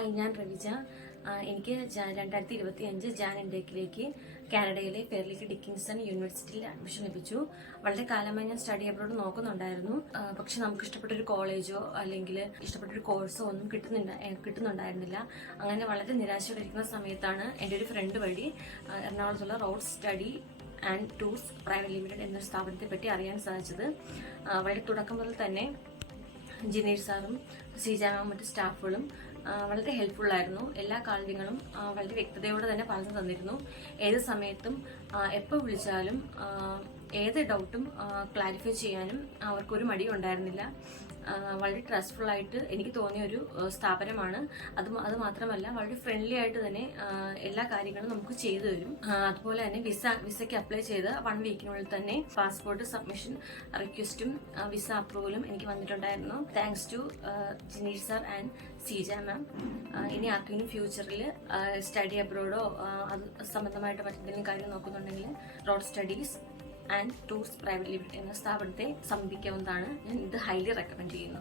Hi, ഞാൻ റവിജ. എനിക്ക് 2025 ജാൻ ഇൻടേക്കിലേക്ക് കാനഡയിലെ ഫെയർലിക്ക് ഡിക്കിൻസൺ യൂണിവേഴ്സിറ്റിയിൽ അഡ്മിഷൻ ലഭിച്ചു. വളരെ കാലമായി ഞാൻ സ്റ്റഡി അബ്രോഡ് നോക്കുന്നുണ്ടായിരുന്നു. പക്ഷെ നമുക്ക് ഇഷ്ടപ്പെട്ടൊരു കോളേജോ അല്ലെങ്കിൽ ഇഷ്ടപ്പെട്ടൊരു കോഴ്സോ ഒന്നും കിട്ടുന്നുണ്ടായിരുന്നില്ല. അങ്ങനെ വളരെ നിരാശയോടിരിക്കുന്ന സമയത്താണ് എൻ്റെ ഒരു ഫ്രണ്ട് വഴി എറണാകുളത്തുള്ള road study and tours private limited എന്നൊരു സ്ഥാപനത്തെ പറ്റി അറിയാൻ സാധിച്ചത്. വളരെ തുടക്കം മുതൽ തന്നെ എഞ്ചിനീയർ സാറും ശ്രീജാമും മറ്റു സ്റ്റാഫുകളും വളരെ ഹെൽപ്ഫുള്ളായിരുന്നു. എല്ലാ കാര്യങ്ങളും വളരെ വ്യക്തതയോടെ തന്നെ പറഞ്ഞു തന്നിരുന്നു. ഏത് സമയത്തും എപ്പോൾ വിളിച്ചാലും ഏത് ഡൗട്ടും ക്ലാരിഫൈ ചെയ്യാനും അവർക്കൊരു മടിയും ഉണ്ടായിരുന്നില്ല. വളരെ ട്രസ്റ്റ്ഫുള്ളായിട്ട് എനിക്ക് തോന്നിയ ഒരു സ്ഥാപനമാണ്. അത് മാത്രമല്ല വളരെ ഫ്രണ്ട്ലി ആയിട്ട് തന്നെ എല്ലാ കാര്യങ്ങളും നമുക്ക് ചെയ്തു തരും. അതുപോലെ തന്നെ വിസയ്ക്ക് അപ്ലൈ ചെയ്ത് 1 വീക്കിനുള്ളിൽ തന്നെ പാസ്പോർട്ട് സബ്മിഷൻ റിക്വസ്റ്റും വിസ അപ്രൂവലും എനിക്ക് വന്നിട്ടുണ്ടായിരുന്നു. Thanks to Jineesh sir and Seeja ma'am. ഇനി ആർക്കെങ്കിലും ഫ്യൂച്ചറിൽ സ്റ്റഡി അബ്രോഡോ അത് സംബന്ധമായിട്ട് മറ്റെന്തെങ്കിലും കാര്യം നോക്കുന്നുണ്ടെങ്കിൽ road studies and tours private limited എന്ന സ്ഥാപനത്തെ സമീപിക്കാവുന്നതാണ്. ഞാൻ ഇത് ഹൈലി റെക്കമെൻഡ് ചെയ്യുന്നു.